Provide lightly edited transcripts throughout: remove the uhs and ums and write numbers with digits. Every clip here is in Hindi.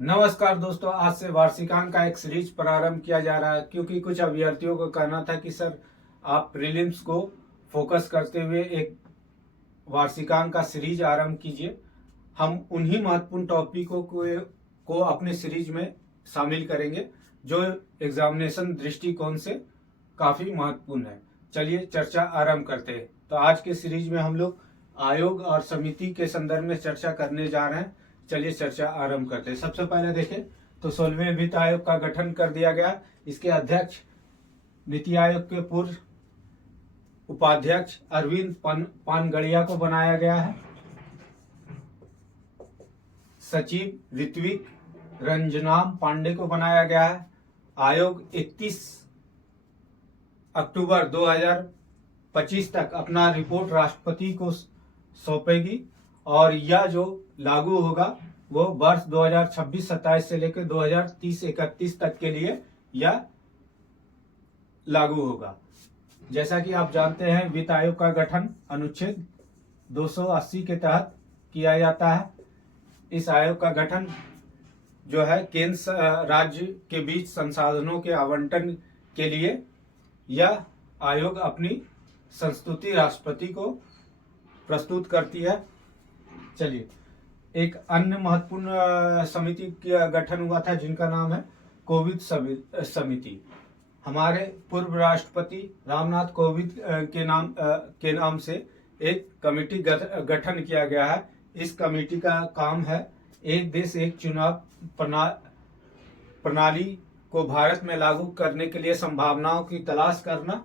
नमस्कार दोस्तों, आज से वार्षिकांक का एक सीरीज प्रारंभ किया जा रहा है क्योंकि कुछ अभ्यर्थियों को कहना था कि सर आप प्रीलिम्स को फोकस करते हुए एक वार्षिकांक का सीरीज आरंभ कीजिए। हम उन्हीं महत्वपूर्ण टॉपिकों को अपने सीरीज में शामिल करेंगे जो एग्जामिनेशन दृष्टिकोण से काफी महत्वपूर्ण है। चलिए चर्चा आरंभ करते हैं। तो आज के सीरीज में हम लोग आयोग और समिति के संदर्भ में चर्चा करने जा रहे हैं। चलिए चर्चा आरंभ करते हैं। सबसे पहले देखें तो 16वें वित्त आयोग का गठन कर दिया गया। इसके अध्यक्ष नीति आयोग के पूर्व उपाध्यक्ष अरविंद पानगड़िया को बनाया गया है। सचिव ऋत्विक रंजनाम पांडे को बनाया गया है। आयोग 31 अक्टूबर 2025 तक अपना रिपोर्ट राष्ट्रपति को सौंपेगी और यह जो लागू होगा वो वर्ष 2026-27 से लेकर 2030-31 तक के लिए यह लागू होगा। जैसा कि आप जानते हैं, वित्त आयोग का गठन अनुच्छेद 280 के तहत किया जाता है। इस आयोग का गठन जो है केंद्र राज्य के बीच संसाधनों के आवंटन के लिए यह आयोग अपनी संस्तुति राष्ट्रपति को प्रस्तुत करती है। चलिए, एक अन्य महत्वपूर्ण समिति का गठन हुआ था जिनका नाम है कोविद समिति। हमारे पूर्व राष्ट्रपति रामनाथ कोविंद के नाम से एक कमेटी गठन किया गया है। इस कमेटी का काम है एक देश एक चुनाव प्रणाली को भारत में लागू करने के लिए संभावनाओं की तलाश करना।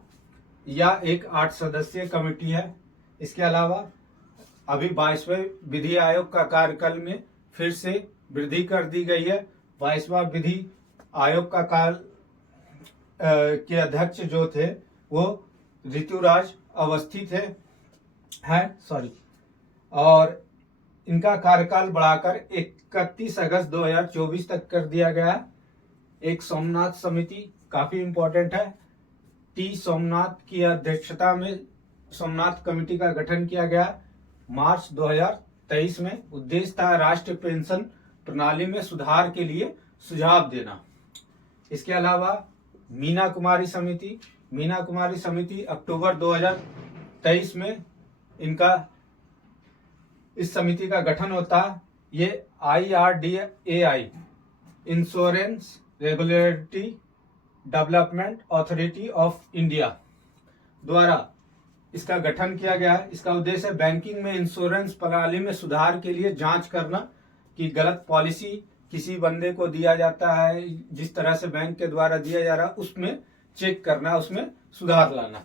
यह एक 8 सदस्यीय कमेटी है। इसके अलावा अभी 22वें विधि आयोग का कार्यकाल में फिर से वृद्धि कर दी गई है। 22वां विधि आयोग का काल के अध्यक्ष जो थे वो ऋतुराज अवस्थी और इनका कार्यकाल बढ़ाकर 31 अगस्त 2024 तक कर दिया गया। एक सोमनाथ समिति काफी इंपॉर्टेंट है। टी सोमनाथ की अध्यक्षता में सोमनाथ कमेटी का गठन किया गया मार्च 2023 में। उद्देश्य था राष्ट्रीय पेंशन प्रणाली में सुधार के लिए सुझाव देना। इसके अलावा मीना कुमारी समिति अक्टूबर 2023 में इस समिति का गठन होता है। ये IRDAI insurance regulatory development authority of India द्वारा इसका गठन किया गया है। इसका उद्देश्य बैंकिंग में इंश्योरेंस प्रणाली में सुधार के लिए जांच करना कि गलत पॉलिसी किसी बंदे को दिया जाता है, जिस तरह से बैंक के द्वारा दिया जा रहा है उसमें चेक करना, उसमें सुधार लाना।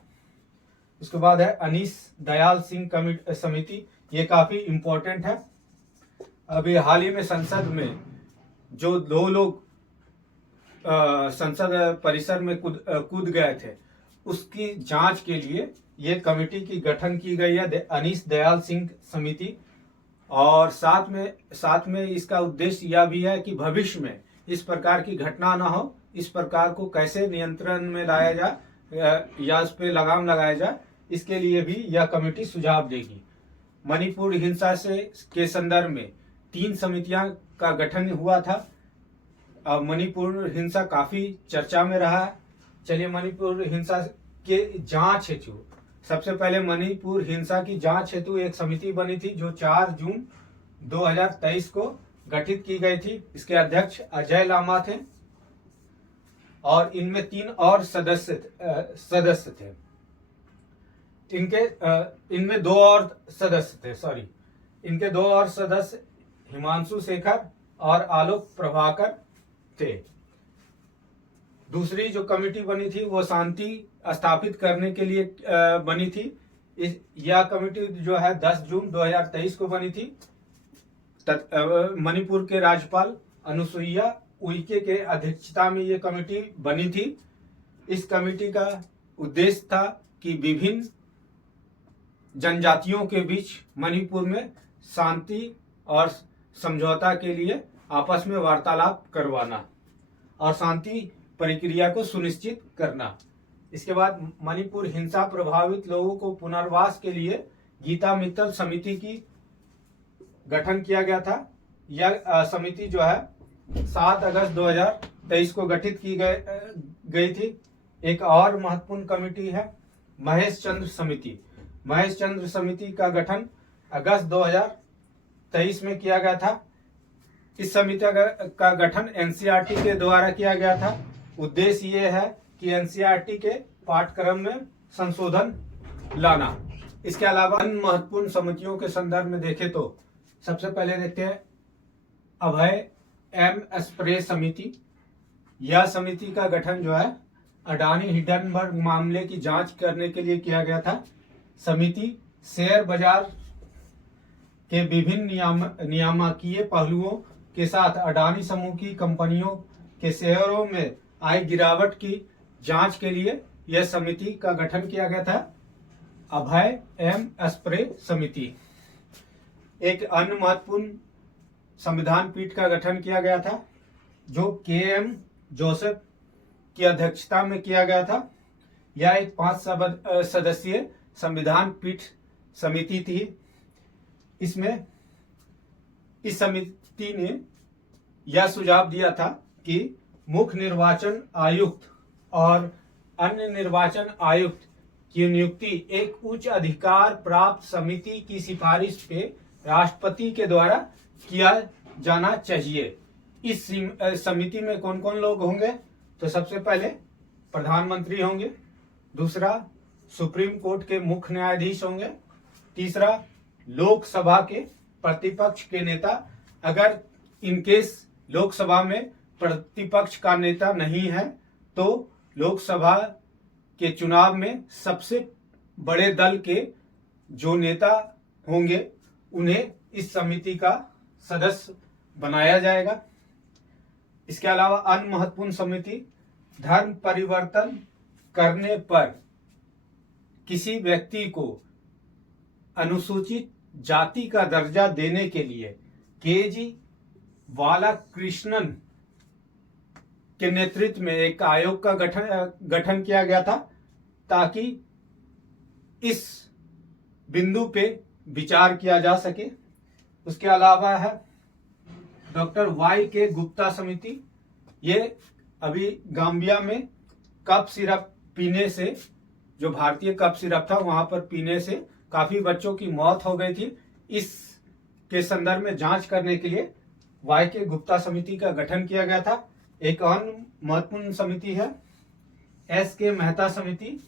उसके बाद है अनीश दयाल सिंह समिति। ये काफी इंपॉर्टेंट है। अभी हाल ही में संसद में जो 2 लोग संसद परिसर में कूद गए थे, उसकी जांच के लिए ये कमेटी की गठन की गई है, अनीश दयाल सिंह समिति। और साथ में इसका उद्देश्य यह भी है कि भविष्य में इस प्रकार की घटना ना हो, इस प्रकार को कैसे नियंत्रण में लाया जाए या उस पर लगाम लगाया जाए, इसके लिए भी यह कमेटी सुझाव देगी। मणिपुर हिंसा के संदर्भ में 3 समितियां का गठन हुआ था। मणिपुर हिंसा काफी चर्चा में रहा है। चलिए, मणिपुर हिंसा के जांच हेतु सबसे पहले मणिपुर हिंसा की जांच हेतु एक समिति बनी थी जो 4 जून 2023 को गठित की गई थी। इसके अध्यक्ष अजय लामा थे और इनमें 3 और सदस्य थे। इनमें 2 और सदस्य थे। इनके 2 और सदस्य हिमांशु शेखर और आलोक प्रभाकर थे। दूसरी जो कमेटी बनी थी वो शांति स्थापित करने के लिए बनी थी। यह कमेटी जो है 10 जून 2023 को बनी थी। मणिपुर के राज्यपाल अनुसुईया उइके के अध्यक्षता में ये कमेटी बनी थी। इस कमेटी का उद्देश्य था कि विभिन्न जनजातियों के बीच मणिपुर में शांति और समझौता के लिए आपस में वार्तालाप करवाना और शांति प्रक्रिया को सुनिश्चित करना। इसके बाद मणिपुर हिंसा प्रभावित लोगों को पुनर्वास के लिए गीता मित्तल समिति की गठन किया गया था। यह समिति जो है 7 अगस्त 2023 को गठित की गई थी। एक और महत्वपूर्ण कमेटी है महेश चंद्र समिति। महेश चंद्र समिति का गठन अगस्त 2023 में किया गया था। इस समिति का गठन एनसीईआरटी के द्वारा किया गया था। उद्देश्य ये है कि एनसीईआरटी के पाठ्यक्रम में संशोधन लाना। इसके अलावा अन्य महत्वपूर्ण समितियों के संदर्भ में देखें तो सबसे पहले देखते हैं अभय एम एस्प्रे समिति। यह समिति का गठन जो है अडानी हिंडनबर्ग मामले की जांच करने के लिए किया गया था। समिति शेयर बाजार के विभिन्न नियामकीय पहलुओं के साथ अडानी समूह की कंपनियों के शेयरों में आई गिरावट की जांच के लिए यह समिति का गठन किया गया था, अभय एम एस्प्रे समिति। एक अन्य महत्वपूर्ण संविधान पीठ का गठन किया गया था जो के.एम. जोसेफ की अध्यक्षता में किया गया था। यह एक 5 सदस्यीय संविधान पीठ समिति थी। इसमें इस समिति ने यह सुझाव दिया था कि मुख्य निर्वाचन आयुक्त और अन्य निर्वाचन आयुक्त की नियुक्ति एक उच्च अधिकार प्राप्त समिति की सिफारिश पे राष्ट्रपति के द्वारा किया जाना चाहिए। इस समिति में कौन कौन लोग होंगे? तो सबसे पहले प्रधानमंत्री होंगे, दूसरा सुप्रीम कोर्ट के मुख्य न्यायाधीश होंगे, तीसरा लोकसभा के प्रतिपक्ष के नेता। अगर इनकेस लोकसभा में प्रतिपक्ष का नेता नहीं है तो लोकसभा के चुनाव में सबसे बड़े दल के जो नेता होंगे उन्हें इस समिति का सदस्य बनाया जाएगा। इसके अलावा अन्य महत्वपूर्ण समिति धर्म परिवर्तन करने पर किसी व्यक्ति को अनुसूचित जाति का दर्जा देने के लिए के.जी. बालाकृष्णन के नेतृत्व में एक आयोग का गठन किया गया था ताकि इस बिंदु पे विचार किया जा सके। उसके अलावा है डॉक्टर वाई.के. गुप्ता समिति। ये अभी गाम्बिया में कप सिरप पीने से, जो भारतीय कप सिरप था वहां पर पीने से काफी बच्चों की मौत हो गई थी। इस के संदर्भ में जांच करने के लिए वाई.के. गुप्ता समिति का गठन किया गया था। एक और महत्वपूर्ण समिति है एस.के. मेहता समिति।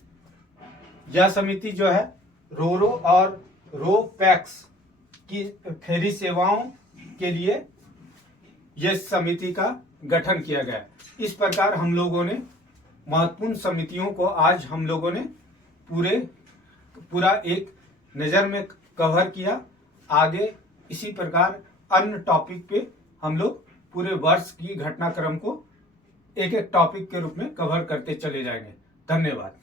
यह समिति जो है रोरो और रो पैक्स की फेरी सेवाओं के लिए यह समिति का गठन किया गया। इस प्रकार हम लोगों ने महत्वपूर्ण समितियों को आज हम लोगों ने पूरा एक नज़र में कवर किया। आगे इसी प्रकार अन्य टॉपिक पे हम लोग पूरे वर्ष की घटनाक्रम को एक एक टॉपिक के रूप में कवर करते चले जाएंगे। धन्यवाद।